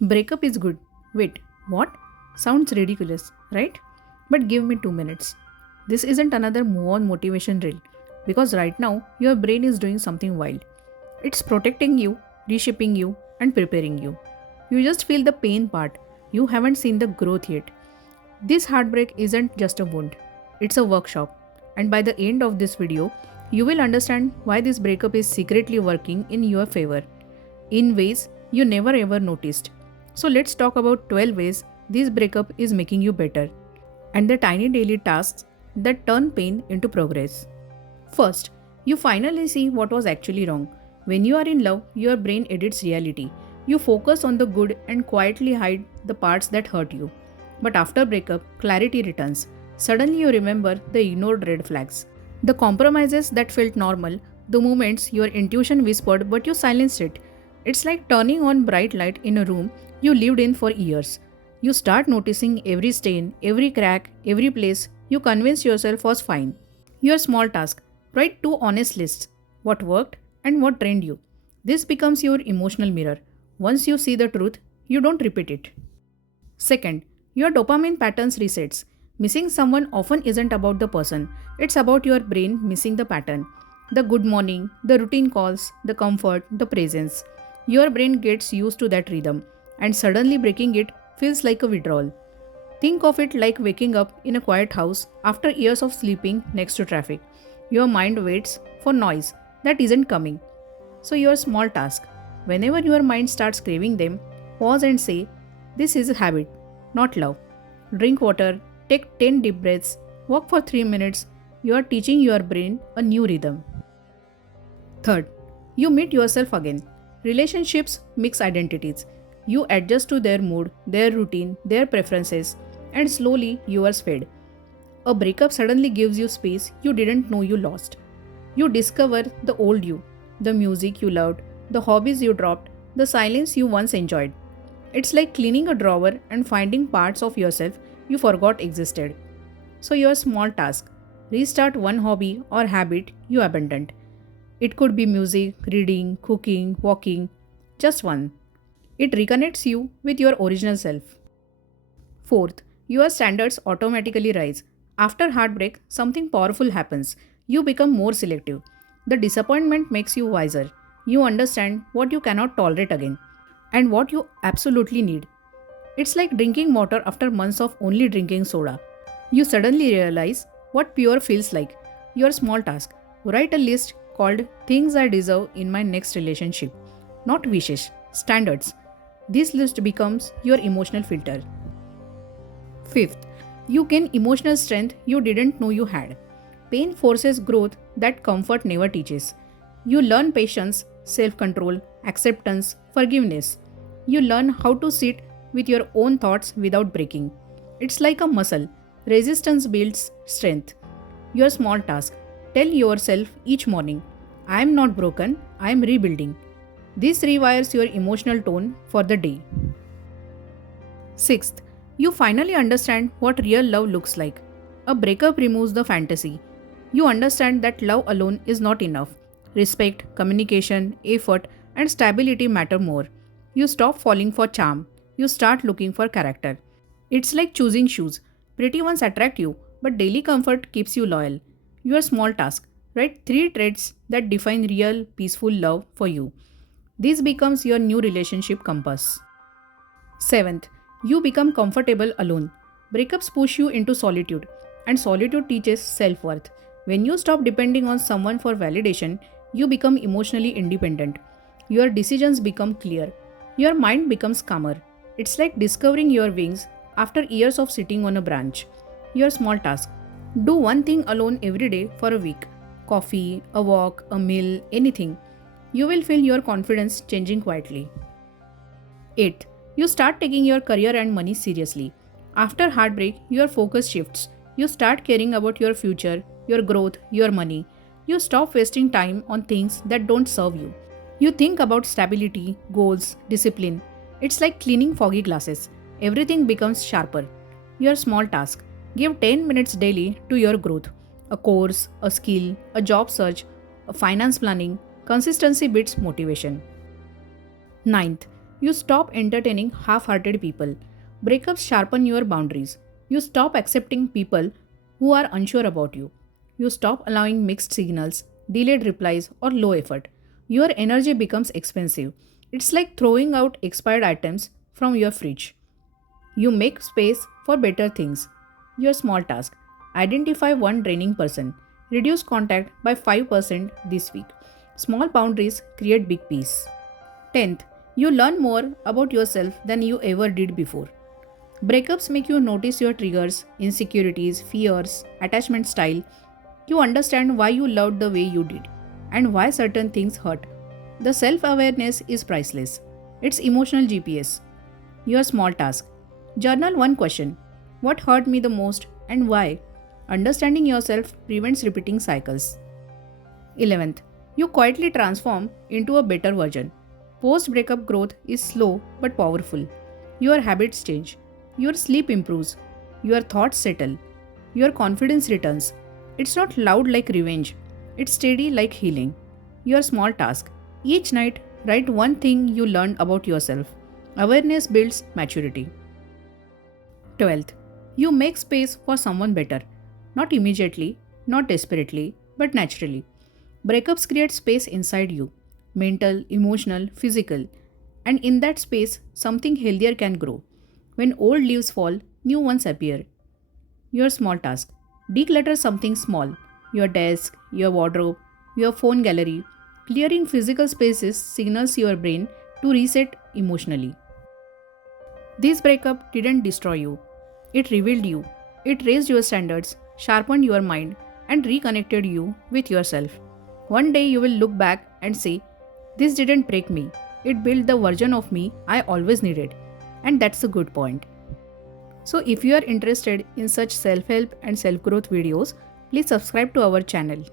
Breakup is good. Wait, what? Sounds ridiculous, right? But give me 2 minutes. This isn't another move on motivation drill because right now your brain is doing something wild. It's protecting you, reshaping you, and preparing you. You just feel the pain part. You haven't seen the growth yet. This heartbreak isn't just a wound, it's a workshop. And by the end of this video, you will understand why this breakup is secretly working in your favor in ways you never ever noticed. So let's talk about 12 ways this breakup is making you better and the tiny daily tasks that turn pain into progress. First, you finally see what was actually wrong. When you are in love, your brain edits reality. You focus on the good and quietly hide the parts that hurt you. But after breakup, clarity returns. Suddenly you remember the ignored red flags. The compromises that felt normal, the moments your intuition whispered but you silenced it. It's like turning on bright light in a room you lived in for years. You start noticing every stain, every crack, every place you convinced yourself was fine. Your small task. Write two honest lists what worked and what drained you. This becomes your emotional mirror. Once you see the truth, you don't repeat it. Second, your dopamine patterns resets. Missing someone often isn't about the person, it's about your brain missing the pattern. The good morning, the routine calls, the comfort, the presence. Your brain gets used to that rhythm, and suddenly breaking it feels like a withdrawal. Think of it like waking up in a quiet house after years of sleeping next to traffic. Your mind waits for noise that isn't coming. So, your small task. Whenever your mind starts craving them, pause and say, this is a habit, not love. Drink water, take 10 deep breaths, walk for 3 minutes. You are teaching your brain a new rhythm. Third, you meet yourself again. Relationships mix identities. You adjust to their mood, their routine, their preferences, and slowly yours fade. A breakup suddenly gives you space you didn't know you lost. You discover the old you, the music you loved, the hobbies you dropped, the silence you once enjoyed. It's like cleaning a drawer and finding parts of yourself you forgot existed. So, your small task restart one hobby or habit you abandoned. It could be music, reading, cooking, walking, just one. It reconnects you with your original self. Fourth, your standards automatically rise. After heartbreak, something powerful happens. You become more selective. The disappointment makes you wiser. You understand what you cannot tolerate again and what you absolutely need. It's like drinking water after months of only drinking soda. You suddenly realize what pure feels like. Your small task. Write a list called Things I Deserve in My Next Relationship. Not wishes, standards. This list becomes your emotional filter. Fifth, you gain emotional strength you didn't know you had. Pain forces growth that comfort never teaches. You learn patience, self control, acceptance, forgiveness. You learn how to sit with your own thoughts without breaking. It's like a muscle. Resistance builds strength. Your small task. Tell yourself each morning, I am not broken, I am rebuilding. This rewires your emotional tone for the day. Sixth, you finally understand what real love looks like. A breakup removes the fantasy. You understand that love alone is not enough. Respect, communication, effort, and stability matter more. You stop falling for charm. You start looking for character. It's like choosing shoes. Pretty ones attract you, but daily comfort keeps you loyal. Your small task. Write 3 traits that define real, peaceful love for you. This becomes your new relationship compass. Seventh, you become comfortable alone. Breakups push you into solitude, and solitude teaches self worth. When you stop depending on someone for validation, you become emotionally independent. Your decisions become clear. Your mind becomes calmer. It's like discovering your wings after years of sitting on a branch. Your small task. Do one thing alone every day for a week. Coffee, a walk, a meal, anything. You will feel your confidence changing quietly. 8. You start taking your career and money seriously. After heartbreak, your focus shifts. You start caring about your future, your growth, your money. You stop wasting time on things that don't serve you. You think about stability, goals, discipline. It's like cleaning foggy glasses. Everything becomes sharper. Your small task. Give 10 minutes daily to your growth. A course, a skill, a job search, a finance planning. Consistency beats motivation. Ninth, You stop entertaining half hearted people. Breakups sharpen your boundaries. You stop accepting people who are unsure about you. You stop allowing mixed signals, delayed replies, or low effort. Your energy becomes expensive. It's like throwing out expired items from your fridge. You make space for better things. Your small task. Identify one draining person. Reduce contact by 5% this week. Small boundaries create big peace. 10th, you learn more about yourself than you ever did before. Breakups make you notice your triggers, insecurities, fears, attachment style. You understand why you loved the way you did and why certain things hurt. The self awareness is priceless. It's emotional GPS. Your small task. Journal one question: what hurt me the most and why? Understanding yourself prevents repeating cycles. 11th, you quietly transform into a better version. Post breakup growth is slow but powerful. Your habits change. Your sleep improves. Your thoughts settle. Your confidence returns. It's not loud like revenge, it's steady like healing. Your small task. Each night, write one thing you learned about yourself. Awareness builds maturity. 12th, you make space for someone better. Not immediately, not desperately, but naturally. Breakups create space inside you: mental, emotional, physical. And in that space, something healthier can grow. When old leaves fall, new ones appear. Your small task. Declutter something small: your desk, your wardrobe, your phone gallery. Clearing physical spaces signals your brain to reset emotionally. This breakup didn't destroy you, it revealed you. It raised your standards, sharpened your mind, and reconnected you with yourself. One day you will look back and say, "This didn't break me, it built the version of me I always needed." And that's a good point. So, if you are interested in such self help and self growth videos, please subscribe to our channel.